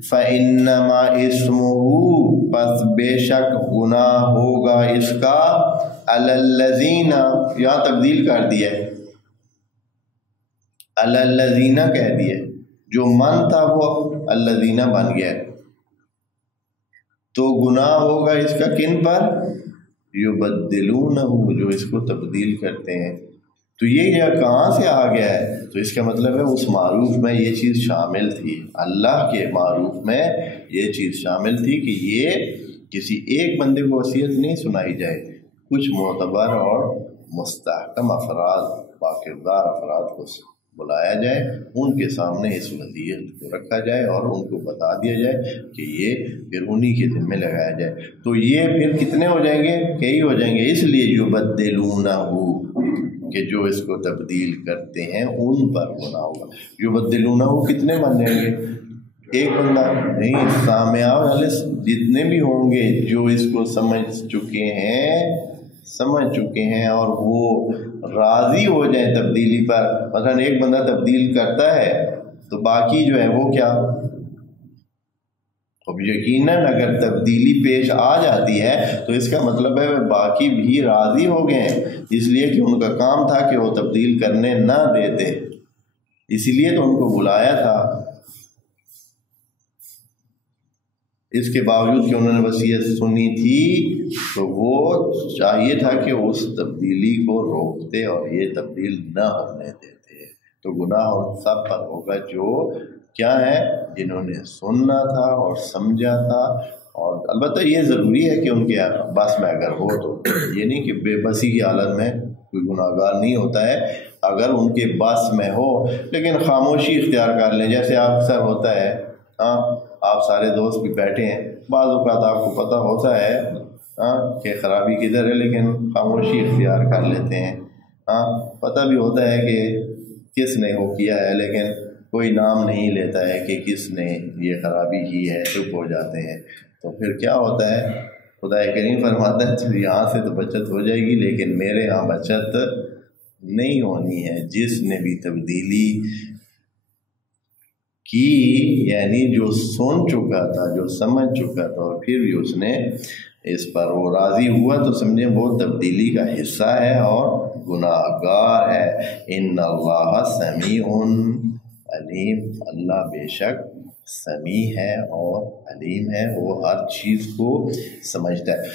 फ़इन्नमा इस्मुहु, बस बेशक गुनाह होगा इसका, अलल्लज़ीना, यहाँ तब्दील कर दिया है, अलल्लज़ीना कह दिया, जो मन था वो अल्लज़ीना बन गया है। तो गुनाह होगा इसका किन पर? युबद्दिलूनहु, जो इसको तब्दील करते हैं। तो ये कहाँ से आ गया है? तो इसका मतलब है उस मारूफ में ये चीज़ शामिल थी, अल्लाह के मारूफ में ये चीज़ शामिल थी कि ये किसी एक बंदे को वसीयत नहीं सुनाई जाए, कुछ मोतबर और मुस्तहकम अफराद, बाकिरदार अफराद को बुलाया जाए, उनके सामने इस वसीयत को रखा जाए और उनको बता दिया जाए कि ये फिर उन्हीं के ज़िम्मे लगाया जाए। तो ये फिर कितने हो जाएंगे? कई हो जाएंगे। इसलिए युबद्दिलूनहु, कि जो इसको तब्दील करते हैं उन पर गुनाह होगा। युबद्दिलूनहु कितने बन जाएंगे? एक बंदा नहीं, सामया वाले जितने भी होंगे जो इसको समझ चुके हैं और वो राज़ी हो जाए तब्दीली पर। मतलब एक बंदा तब्दील करता है तो बाकी जो है वो क्या, अब यकीनन अगर तब्दीली पेश आ जाती है तो इसका मतलब है बाकी भी राज़ी हो गए हैं, इसलिए कि उनका काम था कि वो तब्दील करने ना देते, इसलिए तो उनको बुलाया था। इसके बावजूद कि उन्होंने वसीयत सुनी थी तो वो चाहिए था कि उस तब्दीली को रोकते और ये तब्दील न होने देते। तो गुनाह उन सब पर होगा जो क्या है, जिन्होंने सुनना था और समझा था। और अलबत्ता ये ज़रूरी है कि उनके बस में अगर हो, तो ये नहीं कि बेबसी की हालत में कोई गुनाहगार नहीं होता है, अगर उनके बस में हो। लेकिन खामोशी इख्तियार कर लें, जैसे अक्सर होता है, हाँ, आप सारे दोस्त भी बैठे हैं, बाज़ औक़ात आपको पता होता है कि ख़राबी किधर है, लेकिन खामोशी इख्तियार कर लेते हैं। पता भी होता है कि किसने वो किया है, लेकिन कोई नाम नहीं लेता है कि किसने ये ख़राबी की है, चुप हो जाते हैं। तो फिर क्या होता है, खुदा करीम फरमाता है तो यहाँ से तो बचत हो जाएगी, लेकिन मेरे यहाँ बचत नहीं होनी है। जिसने भी तब्दीली की, यानी जो सुन चुका था, जो समझ चुका था और फिर भी उसने इस पर वो राज़ी हुआ, तो समझें वो तब्दीली का हिस्सा है और गुनाहगार है। इन्नल्लाह समीउन अलीम, अल्लाह बेशक समी है और अलीम है, वो हर चीज़ को समझता है।